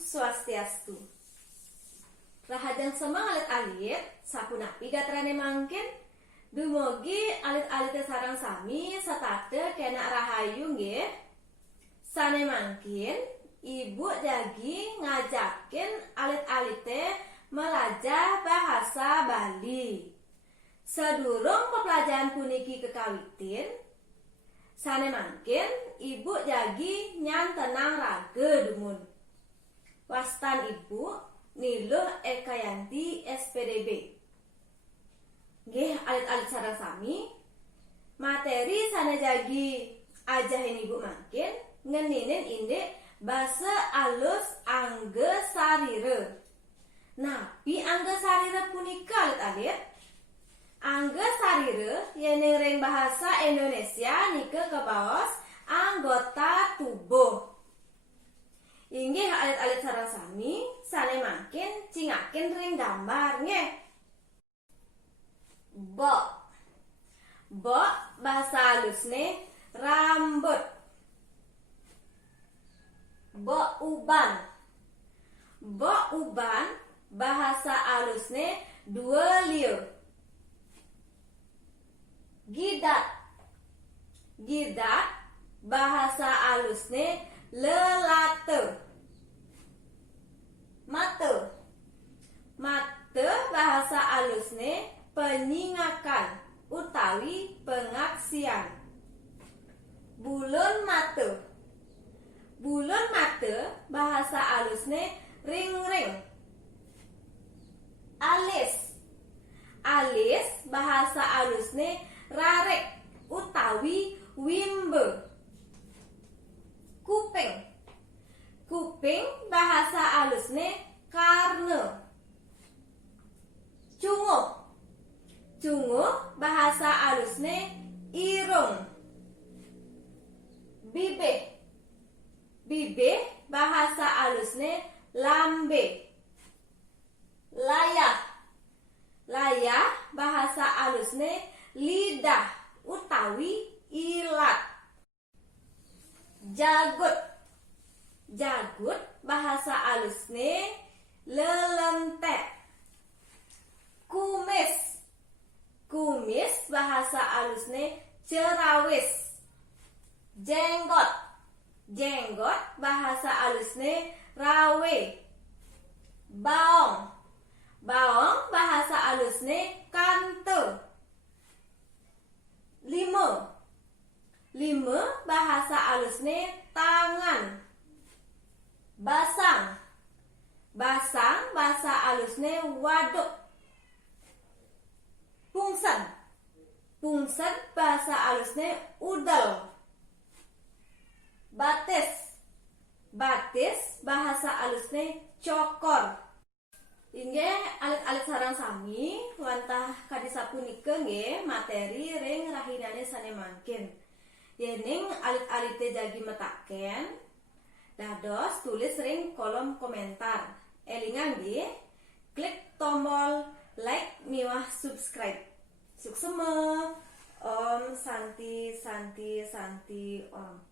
Swastiastu. Rahajang semang alit-alit, sapunapi gatrane mangkin. Dumugi alit-alite sarang sami satate kena rahayu nggih. Sane mangkin ibu jagi ngajakin alit-alite melajah bahasa Bali. Sedurung pepelajaran puniki kekawitin, sane mangkin ibu jagi nyantenang raga dumun. Wastan ibu Niluh Ekayanti SPDB. Nggih alit-alit sareng sami, materi sana jagi ajahin ibu mangkin ngeninin indek basa alus angge sarire. Napi angge sarire punika alit-alit? Angge sarire yeneng reng bahasa Indonesia nike kebaos anggota tubuh. Inggih alit-alit sareng sami sane mangkin cingakin ring gambar nggih. Bok. Bok bahasa halusne rambut. Bok uban. Bok uban bahasa halusne dua liur. Gidat. Gidat bahasa halusne lelate. Mate. Mate bahasa halusne penyingakan utawi pengaksian. Bulun mate. Bulun mate bahasa halusne ring-ring. Alis. Alis bahasa halusne rarek utawi wimbe. Kuping. Kuping bahasa halusne karne. Cunguh. Cunguh bahasa halusne irung. Bibih. Bibih bahasa halusne lambe. Layah. Layah bahasa halusne lidah utawi ilat. Jagut. Jagut bahasa halusne lelentek. Kumis. Kumis bahasa halusne cerawis. Jenggot. Jenggot bahasa halusne rawe. Baong. Baong bahasa halusne kante. Lime. Lime bahasa halusne tangan. Basang. Basang bahasa halusne waduk. Pungsen. Pungsen bahasa halusne udel. Batis. Batis bahasa halusne cokor. Inggih alit-alit sareng sami wantah kadisa punika nggih materi ring rahinane sane mangkin. Yening alit-alite jagi metaken dados tulis ring kolom komentar. Elingan nggih klik tombol like miwah subscribe. Suksema. Om Santi Santi Santi Om.